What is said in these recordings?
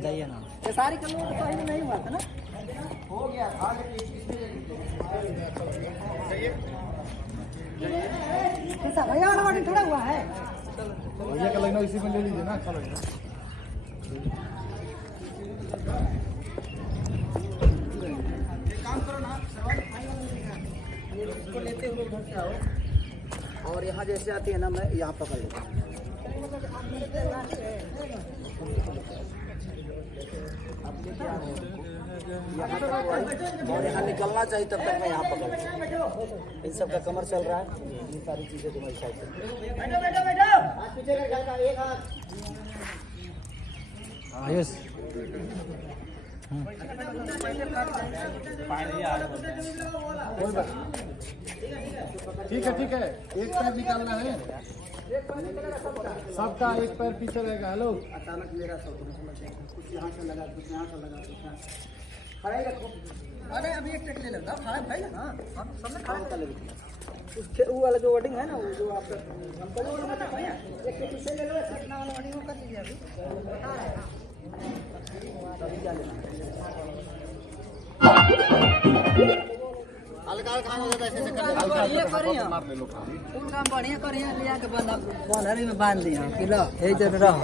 जाइए ना। ये सारी कलर तो पहले नहीं हुआ था ना, हो गया था कैसा भैया वाला वाटी थोड़ा हुआ है भैया का लगना इसी में ले लीजिए ना, अच्छा लगेगा। काम करो ना इसको लेते हुए उधर से आओ और यहाँ जैसे आती है ना मैं यहाँ पकड़ लेता हूँ। और यहाँ निकलना चाहिए तब तक मैं यहाँ पकड़ इन सब का कमर चल रहा है, ये सारी चीजें तुम्हारी साइड आयुष ठीक है ठीक है, एक पैर निकालना है सबका, एक पैर पीछे रहेगा। हेलो अचानक मेरा कुछ यहाँ से लगा कुछ यहाँ से लगा कुछ यहाँ खड़ा ही रखो। अरे अभी एक टेक ले लेगा खड़ा भाई ना, हम सबने खड़ा कर लेंगे। उसके वो वाला जो वर्डिंग है ना, वो जो आपका हमको वाला बता पाए एक के पीछे ले लो, कितना वाला वर्डिंग वो कर लीजिए अभी क्या लेना हल्का काम हो जाता है ऐसे कर ये करिए फुल काम बढ़िया करिए लिया के बंदा बॉलरी में बांध दिया किलो यही जब रहो।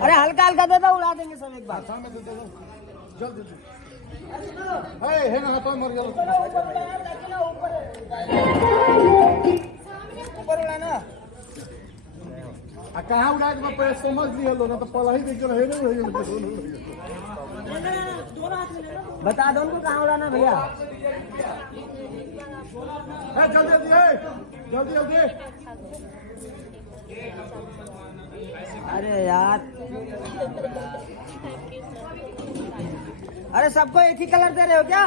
अरे हल्का हल्का दे दो, उड़ा देंगे सब एक बार। जल्दी है ना, हाथों मर गया ऊपर उड़ाना कहाँ उड़ा के मैं समझ लिया लो ना, तो पला ही देख रहे बता दो उनको कहाँ उड़ाना भैया। जल्दी जल्दी जल्दी। अरे यार अरे सबको एक ही कलर दे रहे हो क्या?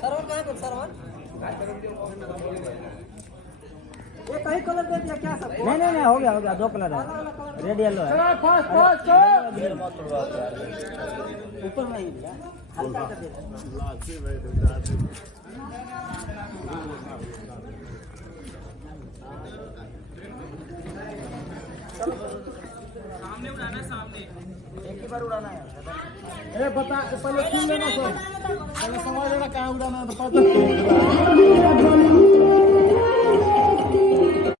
सरवन कहाँ है सरवन? ये कहीं कलर दे दिया क्या सब? नहीं हो गया दो कलर है, रेड येलो है। ऊपर नहीं दिया हल्का कर दे। सामने उड़ाना, सामने एक ही बार उड़ाना है। ए बता पहले क्यों लेना सर, पहले समझ लेना कहाँ उड़ाना है तो पता